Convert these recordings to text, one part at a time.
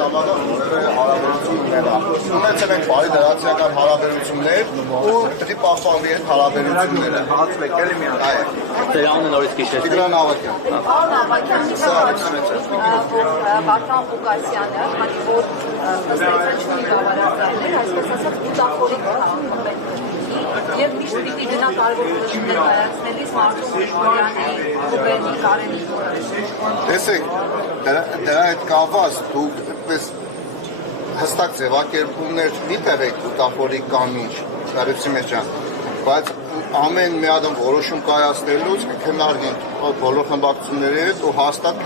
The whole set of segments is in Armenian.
ժամանակ հարաբերություններ ունեցել ենք բարի դրացիական հարաբերություններ ու պետք է պահպանվի այդ հարաբերությունները։ Տերանը նորից քիշեց։ Տիգրան Ավակյան։ Պարոն Ավակյան, Վարդան Ղուկասյանը, քանի որ ըստ չունի գավառածայրներ, այսպես ասած բուտաֆորիկ եւ միշտ պիտի գնա կարևոր որոշումներ կայացնելիս Մարտուն Միշմարյանի, Ռուբենի, Կարենի Տեսեք, դրա հետ կապված դուք այդպես հստակ ձևակերպումներ մի տվեք բուտաֆորիկ կամ ինչ, կարծիքի մեջ ջան, բայց ամեն մի ադամ որոշում կայացնելուց քննարկենք բոլոր խմբակցությունների հետ ու հաստատ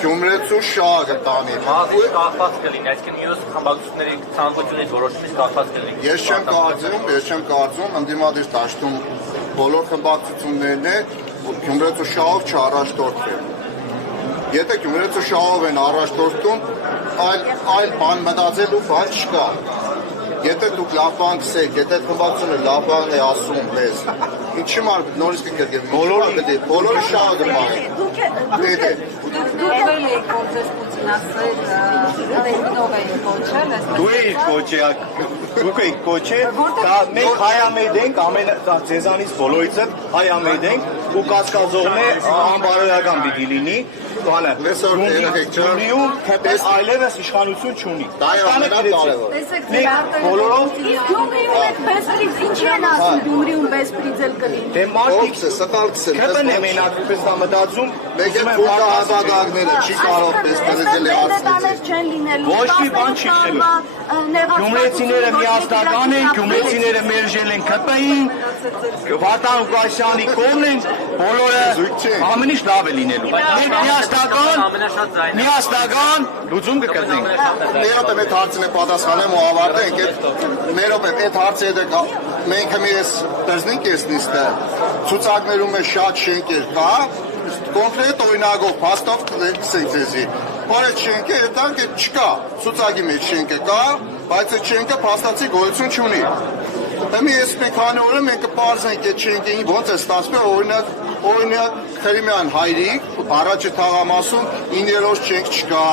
Գյումրեցու շահը տանի։ Կախված կլինի, այսինքն մյուս խմբակցությունների ցանկությունից որոշումից կախված կլինի։ Ես չեմ կարծում, ընդդիմադիր դաշտում բոլոր խմբակցություններն է Գյումրեցու շահով չառաջնորդվեն։ Եթե Գյումրեցու շահով են առաջնորդում, այլ բան մտածելու բան չկա։ Եթե դուք լավ բան գսեք, եթե խմբակցությունը լավ բան է ասում մեզ, ինչի մարդ նորից կգրկեմ, բոլորը շահը դրման են։ Դուք եք կոչել, մենք հայամեդ ենք, ձեզանից բոլորից հայամեդ ենք ու կասկածողն է անբարոյական պիտի լինի, Գյումրիում թեպետ այլևս իշխանություն չունի։ Դա է ամենակարևորը։ Բոլորով ինչի են ասում Գյումրիում բեսպրիձել կլինի։ դե մարդիկ սխալքսել, քեպն է մենակ պես դա մտածում, մեկ էլ փոխահատակները չի կարող բեսպրիձել Դետալներ չեն լինելու։ Ոչ մի բան չի լինելու։ Գյումրեցիները միասնական են, գյումրեցիները մերժել են ԿՊ-ին, Վարդան Ղուկասյանի կողմն են, բոլորը ամեն ինչ լավ է լինելու։ Մենք միասնական լուծում կգտնենք։ Մերոպ այդ հարցին է պատասխանեմ ու ավարտենք, մերոպ այդ հարցը մենք մի ես տեսնենք ես նիստը, ցուցակներում է շատ շենքեր կա, կոնկրետ օրինակով փաստով կսենք ձեզի, որ այդ շենքը հետանք չկա, ցուցակի մեջ շենքը կա, բայց այդ շենքը փաստացի գոյություն չունի։ Հիմա ես մի քանի օր մենք կպարզենք այդ շենքին ոնց է ստացվել, օրինակ Խրիմյան հայրիկ, առաջի թաղամասում 9-րդ շենք չկա,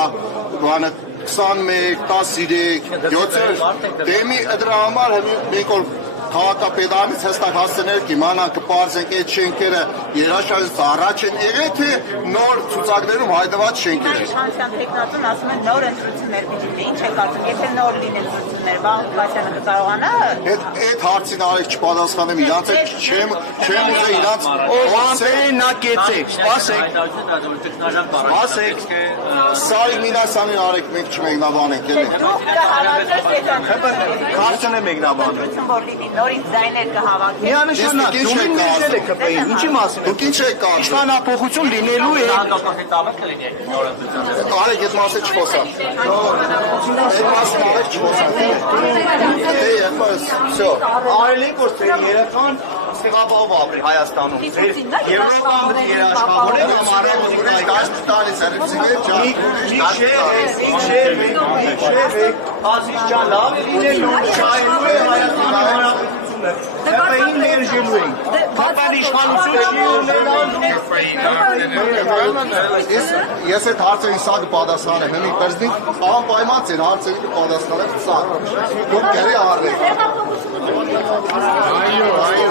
բանը 21, 13, 7, դեմի դրա համար մենք որ քաղաքապետարանից հստակ հասցնել կիմանան կպարզենք այդ շենքերը երաշարից առաջ են եղել, թե նոր ցուցակներում հայտնված շենքեր են։ Իշխանության տեխնատուն ասում են նոր ընտրություններ պիտի լինի, ինչ է կարծում, եթե նոր լինեն ընտրություններ, Ղուկասյանը կկարողանա։ Այդ հարցին արեք չպատասխանեմ, իրանց չեմ ուզել իրանց Օհանտեն նա կեցեք, սպասեք, Սարի Մինասյանին արեք մենք չմեկնաբանենք, էլի։ Դուք կհավաքեք քարտն է մեկնաբանում։ որ լինի նորից ձայներ կհավաքեք։ Միանշանակ դու մերժել եք ԿՊ-ին, ինչի մասին Դուք ինչ եք կարծում։ Իշխանափոխություն լինելու է։ Արեք այդ մասը չխոսամ։ Այդ մասը արեք չխոսամ։ Всё։ Արելենք որ ծերի երեխան սեղաբով ապրի Հայաստանում։ Եվրոպան երաշխավորել կամ առավոտուրից դաշտ տալիս արեցիներ ջան։ Ազիզ ջան, լավ է լինելու, շահելու է Հայաստանի Հանրապետությունը։ ԿՊ-ին մերժելու ենք։ ԿՊ-ն իշխանություն չի ունենալու։ Ես այդ հարցերին սա կպատասխանեմ, հիմի պրզնիկ անպայման ձեր հարցերին կպատասխանեմ սա։ Դուք գերի առնեք։ Այո։